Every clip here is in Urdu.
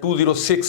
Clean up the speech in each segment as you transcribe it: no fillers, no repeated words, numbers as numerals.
206,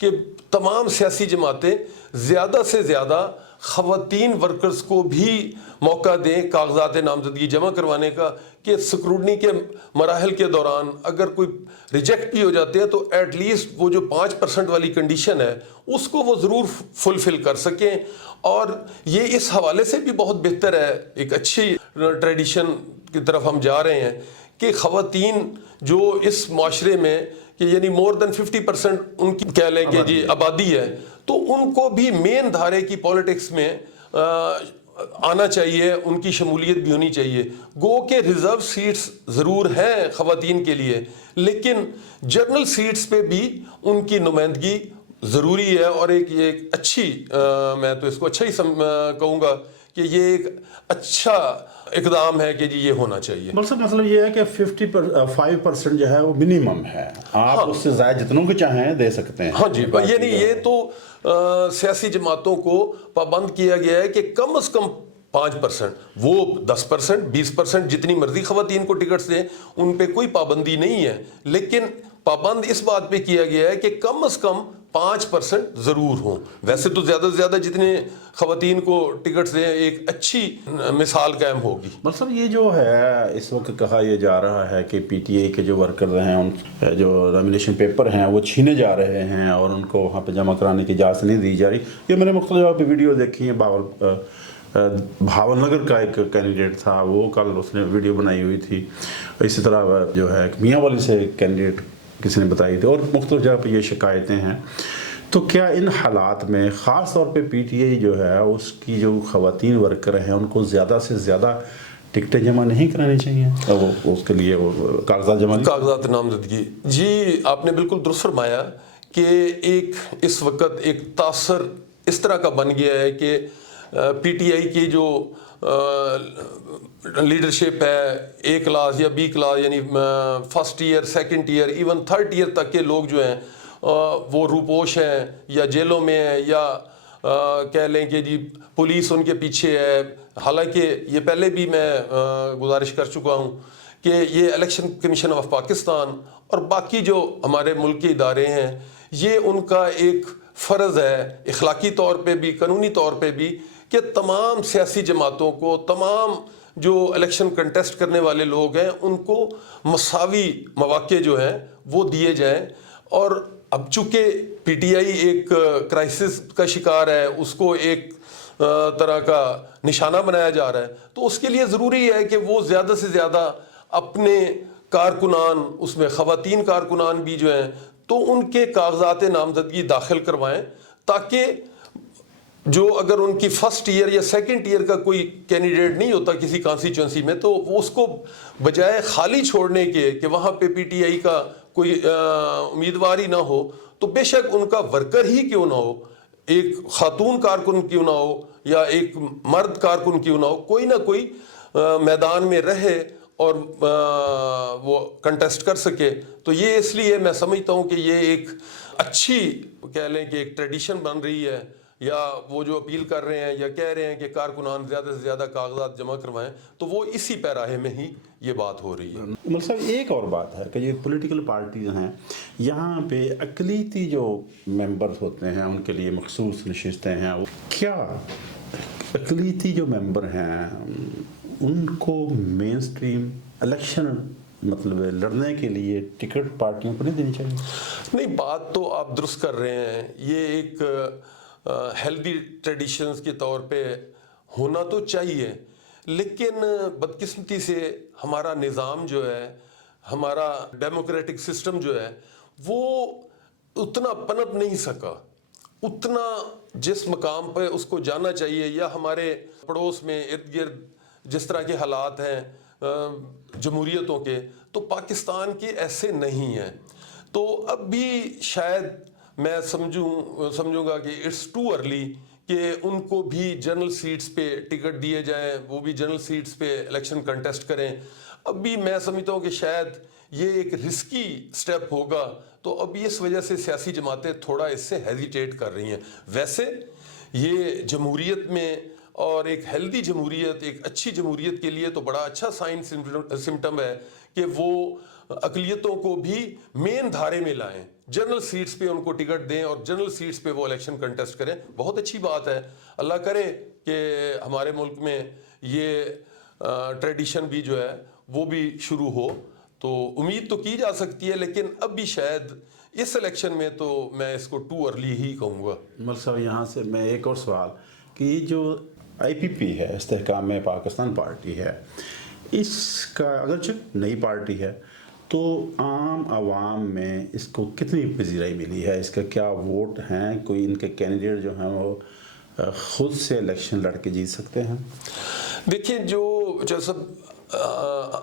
کہ تمام سیاسی جماعتیں زیادہ سے زیادہ خواتین ورکرز کو بھی موقع دیں کاغذات نامزدگی جمع کروانے کا، کہ سکروٹنی کے مراحل کے دوران اگر کوئی ریجیکٹ بھی ہو جاتے ہیں تو ایٹ لیسٹ وہ جو 5% والی کنڈیشن ہے اس کو وہ ضرور فلفل کر سکیں. اور یہ اس حوالے سے بھی بہت بہتر ہے، ایک اچھی ٹریڈیشن کی طرف ہم جا رہے ہیں کہ خواتین جو اس معاشرے میں کہ یعنی مور دین 50% ان کی کہہ لیں کہ جی آبادی ہے، تو ان کو بھی مین دھارے کی پولیٹکس میں آنا چاہیے، ان کی شمولیت بھی ہونی چاہیے. گو کہ ریزرو سیٹس ضرور ہیں خواتین کے لیے، لیکن جنرل سیٹس پہ بھی ان کی نمائندگی ضروری ہے. اور ایک اچھی میں تو اس کو اچھا ہی کہوں گا کہ یہ ایک اچھا اقدام ہے کہ جی یہ ہونا چاہیے. مطلب یہ ہے کہ 55% جو ہے وہ منیمم ہے، آپ اس سے زائد جتنوں کو چاہیں دے سکتے ہیں. ہاں جی، یعنی یہ تو سیاسی جماعتوں کو پابند کیا گیا ہے کہ کم از کم 5%، وہ 10%، 20% جتنی مرضی خواتین کو ٹکٹس دیں، ان پہ کوئی پابندی نہیں ہے. لیکن پابند اس بات پہ کیا گیا ہے کہ کم از کم 5% ضرور ہوں. ویسے تو زیادہ سے زیادہ جتنے خواتین کو ٹکٹس دیں ایک اچھی مثال قائم ہوگی. مطلب یہ جو ہے اس وقت کہا یہ جا رہا ہے کہ پی ٹی آئی کے جو ورکر ہیں ان جو نامینیشن پیپر ہیں وہ چھینے جا رہے ہیں اور ان کو وہاں پہ جمع کرانے کی اجازت نہیں دی جا رہی. یہ میں نے مختلف جگہ پہ ویڈیو دیکھی ہیں. بھاول نگر کا ایک کینڈیڈیٹ تھا، وہ کل اس نے ویڈیو بنائی ہوئی تھی. اسی طرح جو ہے میاں والی سے کینڈیڈیٹ کسی نے بتائی تھی، اور مختلف جگہ پہ یہ شکایتیں ہیں. تو کیا ان حالات میں خاص طور پہ پی ٹی آئی جو ہے اس کی جو خواتین ورکر ہیں ان کو زیادہ سے زیادہ ٹکٹیں جمع نہیں کرانی چاہیے؟ وہ اس کے لیے وہ کاغذات نامزدگی. جی آپ نے بالکل درست فرمایا کہ ایک اس وقت ایک تاثر اس طرح کا بن گیا ہے کہ پی ٹی آئی کی جو لیڈرشپ ہے اے کلاس یا بی کلاس، یعنی first year, second year, even third year تک کے لوگ جو ہیں وہ روپوش ہیں یا جیلوں میں ہیں یا کہہ لیں کہ جی پولیس ان کے پیچھے ہے. حالانکہ یہ پہلے بھی میں گزارش کر چکا ہوں کہ یہ الیکشن کمیشن آف پاکستان اور باقی جو ہمارے ملک کے ادارے ہیں یہ ان کا ایک فرض ہے اخلاقی طور پہ بھی، قانونی طور پہ بھی، کہ تمام سیاسی جماعتوں کو، تمام جو الیکشن کنٹیسٹ کرنے والے لوگ ہیں ان کو مساوی مواقع جو ہیں وہ دیے جائیں. اور اب چونکہ پی ٹی آئی ایک کرائسس کا شکار ہے، اس کو ایک طرح کا نشانہ بنایا جا رہا ہے، تو اس کے لیے ضروری ہے کہ وہ زیادہ سے زیادہ اپنے کارکنان، اس میں خواتین کارکنان بھی جو ہیں، تو ان کے کاغذات نامزدگی داخل کروائیں، تاکہ جو اگر ان کی فرسٹ ایئر یا سیکنڈ ایئر کا کوئی کینڈیڈیٹ نہیں ہوتا کسی کانسٹیچوئنسی میں، تو وہ اس کو بجائے خالی چھوڑنے کے کہ وہاں پہ پی ٹی آئی کا کوئی امیدوار ہی نہ ہو، تو بے شک ان کا ورکر ہی کیوں نہ ہو، ایک خاتون کارکن کیوں نہ ہو یا ایک مرد کارکن کیوں نہ ہو، کوئی نہ کوئی میدان میں رہے اور وہ کنٹیسٹ کر سکے. تو یہ اس لیے میں سمجھتا ہوں کہ یہ ایک اچھی کہہ لیں کہ ایک ٹریڈیشن بن رہی ہے، یا وہ جو اپیل کر رہے ہیں یا کہہ رہے ہیں کہ کارکنان زیادہ سے زیادہ کاغذات جمع کروائیں، تو وہ اسی پیراہے میں ہی یہ بات ہو رہی ہے. مطلب ایک اور بات ہے کہ یہ پولیٹیکل پارٹیز ہیں، یہاں پہ اقلیتی جو ممبرز ہوتے ہیں ان کے لیے مخصوص نشستیں ہیں. کیا اقلیتی جو ممبر ہیں ان کو مین سٹریم الیکشن مطلب لڑنے کے لیے ٹکٹ پارٹیوں کو نہیں دینی چاہیے؟ نہیں، بات تو آپ درست کر رہے ہیں. یہ ایک ہیلدی ٹریڈیشنز کے طور پہ ہونا تو چاہیے، لیکن بدقسمتی سے ہمارا نظام جو ہے، ہمارا ڈیموکریٹک سسٹم جو ہے، وہ اتنا پنپ نہیں سکا، اتنا جس مقام پہ اس کو جانا چاہیے، یا ہمارے پڑوس میں ارد گرد جس طرح کے حالات ہیں جمہوریتوں کے، تو پاکستان کے ایسے نہیں ہیں. تو اب بھی شاید میں سمجھوں گا کہ اٹس ٹو ارلی کہ ان کو بھی جنرل سیٹس پہ ٹکٹ دیے جائیں، وہ بھی جنرل سیٹس پہ الیکشن کنٹیسٹ کریں. اب بھی میں سمجھتا ہوں کہ شاید یہ ایک رسکی سٹیپ ہوگا، تو ابھی اس وجہ سے سیاسی جماعتیں تھوڑا اس سے ہیزیٹیٹ کر رہی ہیں. ویسے یہ جمہوریت میں اور ایک ہیلدی جمہوریت، ایک اچھی جمہوریت کے لیے تو بڑا اچھا سائن سمٹم ہے کہ وہ اقلیتوں کو بھی مین دھارے میں لائیں، جنرل سیٹس پہ ان کو ٹکٹ دیں اور جنرل سیٹس پہ وہ الیکشن کنٹیسٹ کریں. بہت اچھی بات ہے. اللہ کرے کہ ہمارے ملک میں یہ ٹریڈیشن بھی جو ہے وہ بھی شروع ہو. تو امید تو کی جا سکتی ہے، لیکن اب بھی شاید اس الیکشن میں تو میں اس کو ٹو ارلی ہی کہوں گا. ملک صاحب یہاں سے میں ایک اور سوال کہ یہ جو آئی پی پی ہے، استحکام پاکستان پارٹی ہے، اس کا اگرچہ نئی پارٹی ہے تو عام عوام میں اس کو کتنی پذیرائی ملی ہے؟ اس کا کیا ووٹ ہیں؟ کوئی ان کے کینڈیڈیٹ جو ہیں وہ خود سے الیکشن لڑ کے جیت سکتے ہیں؟ دیکھیں، جو جیسا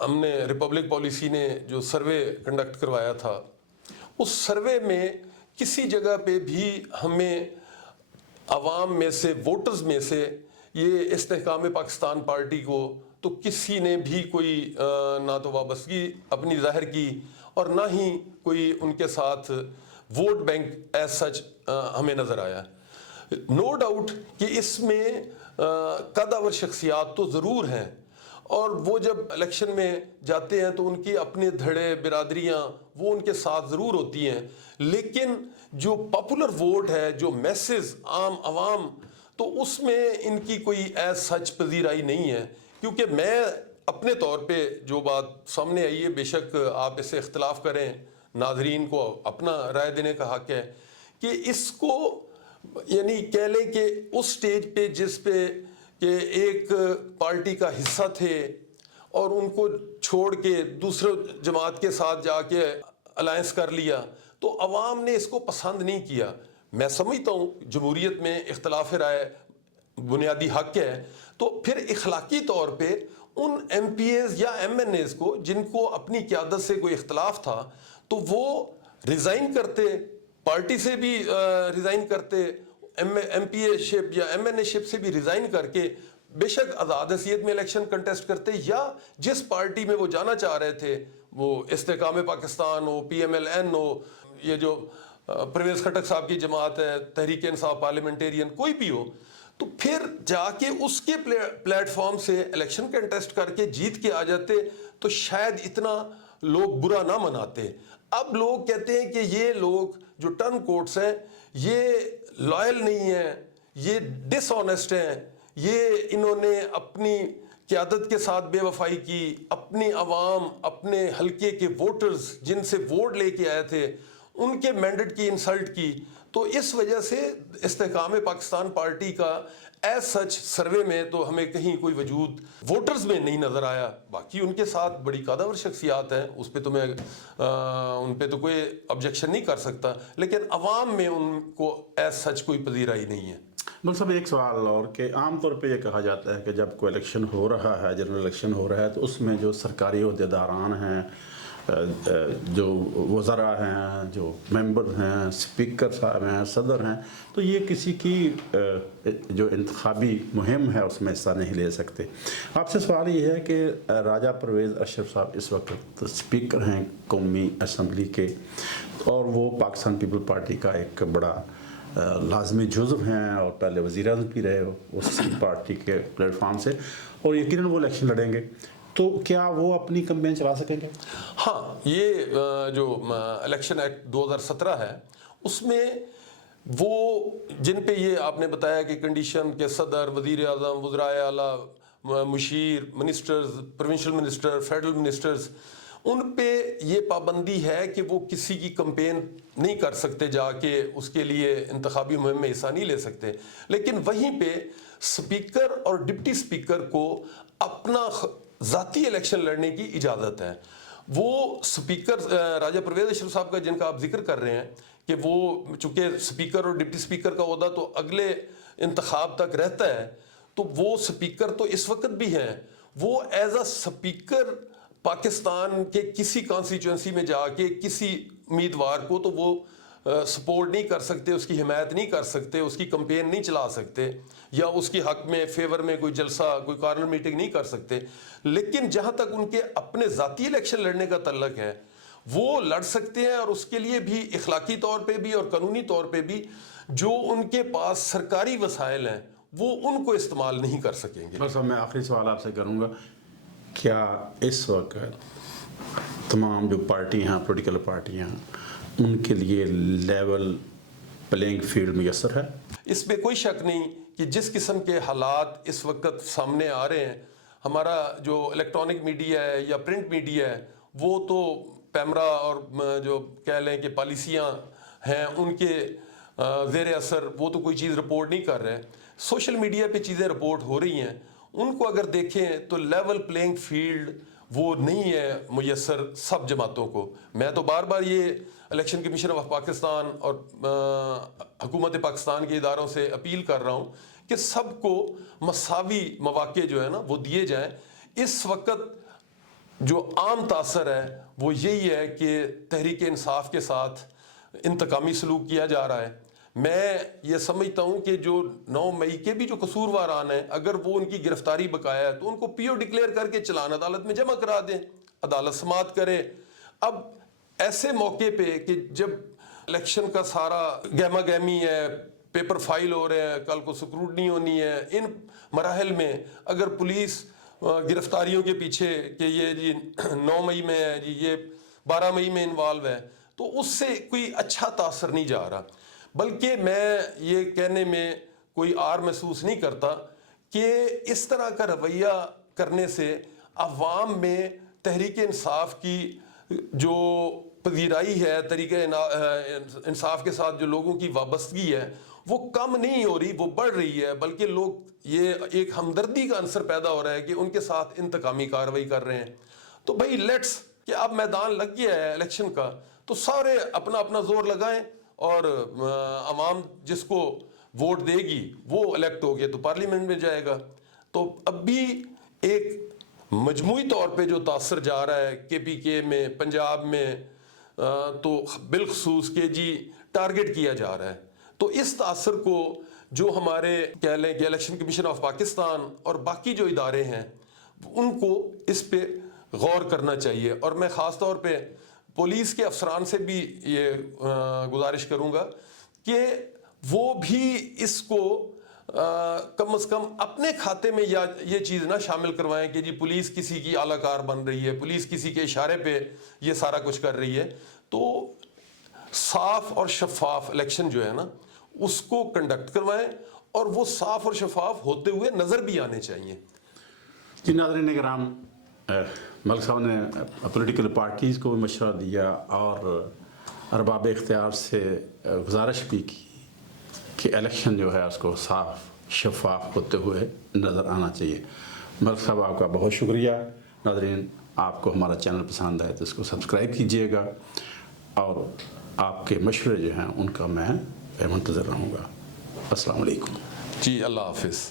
ہم نے ریپبلک پالیسی نے جو سروے کنڈکٹ کروایا تھا، اس سروے میں کسی جگہ پہ بھی ہمیں عوام میں سے، ووٹرز میں سے، یہ استحکام پاکستان پارٹی کو تو کسی نے بھی کوئی نہ تو وابستگی اپنی ظاہر کی اور نہ ہی کوئی ان کے ساتھ ووٹ بینک ایز سچ ہمیں نظر آیا. نو ڈاؤٹ کہ اس میں قدور شخصیات تو ضرور ہیں، اور وہ جب الیکشن میں جاتے ہیں تو ان کی اپنے دھڑے برادریاں وہ ان کے ساتھ ضرور ہوتی ہیں، لیکن جو پاپولر ووٹ ہے، جو میسز عام عوام، تو اس میں ان کی کوئی ایز سچ پذیرائی نہیں ہے. کیونکہ میں اپنے طور پہ جو بات سامنے آئی ہے، بے شک آپ اس سے اختلاف کریں، ناظرین کو اپنا رائے دینے کا حق ہے، کہ اس کو یعنی کہہ لیں کہ اس سٹیج پہ جس پہ کہ ایک پارٹی کا حصہ تھے اور ان کو چھوڑ کے دوسرے جماعت کے ساتھ جا کے الائنس کر لیا، تو عوام نے اس کو پسند نہیں کیا. میں سمجھتا ہوں جمہوریت میں اختلاف رائے بنیادی حق ہے، تو پھر اخلاقی طور پہ ان ایم پی ایز یا ایم این ایز کو جن کو اپنی قیادت سے کوئی اختلاف تھا تو وہ ریزائن کرتے، پارٹی سے بھی ریزائن کرتے، ایم پی اے شپ یا ایم این اے شپ سے بھی ریزائن کر کے بے شک آزاد حیثیت میں الیکشن کنٹیسٹ کرتے، یا جس پارٹی میں وہ جانا چاہ رہے تھے، وہ استحکام پاکستان ہو، پی ایم ایل این ہو، یہ جو پرویز خٹک صاحب کی جماعت ہے، تحریک انصاف پارلیمنٹیرین، کوئی بھی ہو، تو پھر جا کے اس کے پلیٹ فارم سے الیکشن کنٹیسٹ کر کے جیت کے آ جاتے تو شاید اتنا لوگ برا نہ مناتے. اب لوگ کہتے ہیں کہ یہ لوگ جو ٹرن کوٹس ہیں یہ لائل نہیں ہیں، یہ ڈس آنیسٹ ہیں، یہ انہوں نے اپنی قیادت کے ساتھ بے وفائی کی، اپنی عوام، اپنے حلقے کے ووٹرز جن سے ووٹ لے کے آئے تھے ان کے مینڈیٹ کی انسلٹ کی. تو اس وجہ سے استحکام پاکستان پارٹی کا ایز سچ سروے میں تو ہمیں کہیں کوئی وجود ووٹرز میں نہیں نظر آیا. باقی ان کے ساتھ بڑی قدور شخصیات ہیں، اس پہ تو میں ان پہ تو کوئی آبجیکشن نہیں کر سکتا، لیکن عوام میں ان کو ایز سچ کوئی پذیرائی نہیں ہے. ملک صاحب ایک سوال اور کہ عام طور پہ یہ کہا جاتا ہے کہ جب کوئی الیکشن ہو رہا ہے، جنرل الیکشن ہو رہا ہے، تو اس میں جو سرکاری عہدیداران ہیں، جو وزراء ہیں، جو ممبر ہیں، اسپیکر صاحب ہیں، صدر ہیں، تو یہ کسی کی جو انتخابی مہم ہے اس میں حصہ نہیں لے سکتے. آپ سے سوال یہ ہے کہ راجہ پرویز اشرف صاحب اس وقت اسپیکر ہیں قومی اسمبلی کے، اور وہ پاکستان پیپل پارٹی کا ایک بڑا لازمی جزو ہیں اور پہلے وزیر اعظم بھی رہے ہو اس پارٹی کے پلیٹ فارم سے، اور یقیناً وہ الیکشن لڑیں گے، تو کیا وہ اپنی کمپین چلا سکیں گے؟ ہاں، یہ جو الیکشن ایکٹ 2017 ہے اس میں وہ جن پہ یہ آپ نے بتایا کہ کنڈیشن کے صدر، وزیر اعظم، وزرائے اعلیٰ، مشیر، ministers, provincial minister, federal ministers, ان پہ یہ پابندی ہے کہ وہ کسی کی کمپین نہیں کر سکتے، جا کے اس کے لیے انتخابی مہم میں حصہ نہیں لے سکتے. لیکن وہیں پہ سپیکر اور ڈپٹی سپیکر کو اپنا ذاتی الیکشن لڑنے کی اجازت ہے. وہ سپیکر راجہ پرویز اشرف صاحب کا جن کا آپ ذکر کر رہے ہیں کہ وہ چونکہ سپیکر اور ڈپٹی سپیکر کا عہدہ تو اگلے انتخاب تک رہتا ہے، تو وہ سپیکر تو اس وقت بھی ہیں، وہ ایز اے سپیکر پاکستان کے کسی کانسٹیچوئنسی میں جا کے کسی امیدوار کو تو وہ سپورٹ نہیں کر سکتے، اس کی حمایت نہیں کر سکتے، اس کی کمپین نہیں چلا سکتے، یا اس کے حق میں فیور میں کوئی جلسہ، کوئی کارنر میٹنگ نہیں کر سکتے. لیکن جہاں تک ان کے اپنے ذاتی الیکشن لڑنے کا تعلق ہے وہ لڑ سکتے ہیں، اور اس کے لیے بھی اخلاقی طور پہ بھی اور قانونی طور پہ بھی جو ان کے پاس سرکاری وسائل ہیں وہ ان کو استعمال نہیں کر سکیں گے۔ بس اب میں آخری سوال آپ سے کروں گا، کیا اس وقت تمام جو پارٹی ہیں، پولیٹیکل پارٹیاں، ان کے لیے لیول پلینگ فیلڈ میسر ہے؟ اس میں کوئی شک نہیں کہ جس قسم کے حالات اس وقت سامنے آ رہے ہیں، ہمارا جو الیکٹرانک میڈیا ہے یا پرنٹ میڈیا ہے وہ تو پیمرا اور جو کہہ لیں کہ پالیسیاں ہیں ان کے زیر اثر وہ تو کوئی چیز رپورٹ نہیں کر رہے۔ سوشل میڈیا پہ چیزیں رپورٹ ہو رہی ہیں، ان کو اگر دیکھیں تو لیول پلینگ فیلڈ وہ نہیں ہے میسر سب جماعتوں کو۔ میں تو بار بار یہ الیکشن کمیشن آف پاکستان اور حکومت پاکستان کے اداروں سے اپیل کر رہا ہوں کہ سب کو مساوی مواقع جو ہے نا وہ دیے جائیں۔ اس وقت جو عام تاثر ہے وہ یہی ہے کہ تحریک انصاف کے ساتھ انتقامی سلوک کیا جا رہا ہے۔ میں یہ سمجھتا ہوں کہ جو 9 مئی کے بھی جو قصورواران ہیں، اگر وہ ان کی گرفتاری بقایا ہے تو ان کو پی او ڈکلیئر کر کے چلان عدالت میں جمع کرا دیں، عدالت سماعت کرے۔ اب ایسے موقع پہ کہ جب الیکشن کا سارا گہما گہمی ہے، پیپر فائل ہو رہے ہیں، کل کو سکروٹنی ہونی ہے، ان مراحل میں اگر پولیس گرفتاریوں کے پیچھے کہ یہ جی 9 مئی میں ہے، جی یہ 12 مئی میں انوالو ہے، تو اس سے کوئی اچھا تاثر نہیں جا رہا۔ بلکہ میں یہ کہنے میں کوئی آر محسوس نہیں کرتا کہ اس طرح کا رویہ کرنے سے عوام میں تحریک انصاف کی جو پذیرائی ہے، طریقہ انصاف کے ساتھ جو لوگوں کی وابستگی ہے وہ کم نہیں ہو رہی، وہ بڑھ رہی ہے، بلکہ لوگ یہ ایک ہمدردی کا عنصر پیدا ہو رہا ہے کہ ان کے ساتھ انتقامی کارروائی کر رہے ہیں۔ تو بھائی لیٹس کہ اب میدان لگ گیا ہے الیکشن کا، تو سارے اپنا اپنا زور لگائیں، اور عوام جس کو ووٹ دے گی وہ الیکٹ ہو گیا تو پارلیمنٹ میں جائے گا۔ تو اب بھی ایک مجموعی طور پہ جو تاثر جا رہا ہے کے پی کے میں، پنجاب میں تو بالخصوص کے جی ٹارگٹ کیا جا رہا ہے، تو اس تاثر کو جو ہمارے کہہ لیں کہ الیکشن کمیشن آف پاکستان اور باقی جو ادارے ہیں ان کو اس پہ غور کرنا چاہیے۔ اور میں خاص طور پہ پولیس کے افسران سے بھی یہ گزارش کروں گا کہ وہ بھی اس کو کم از کم اپنے کھاتے میں یا یہ چیز نہ شامل کروائیں کہ جی پولیس کسی کی اعلی کار بن رہی ہے، پولیس کسی کے اشارے پہ یہ سارا کچھ کر رہی ہے۔ تو صاف اور شفاف الیکشن جو ہے نا اس کو کنڈکٹ کروائیں، اور وہ صاف اور شفاف ہوتے ہوئے نظر بھی آنے چاہیے۔ جی ناظرین کرام، ملک صاحب نے پولیٹیکل پارٹیز کو بھی مشورہ دیا اور ارباب اختیار سے گزارش بھی کی کہ الیکشن جو ہے اس کو صاف شفاف ہوتے ہوئے نظر آنا چاہیے۔ ملک صاحب آپ کا بہت شکریہ۔ ناظرین، آپ کو ہمارا چینل پسند ہے تو اس کو سبسکرائب کیجئے گا، اور آپ کے مشورے جو ہیں ان کا میں منتظر رہوں گا۔ السلام علیکم۔ جی اللہ حافظ۔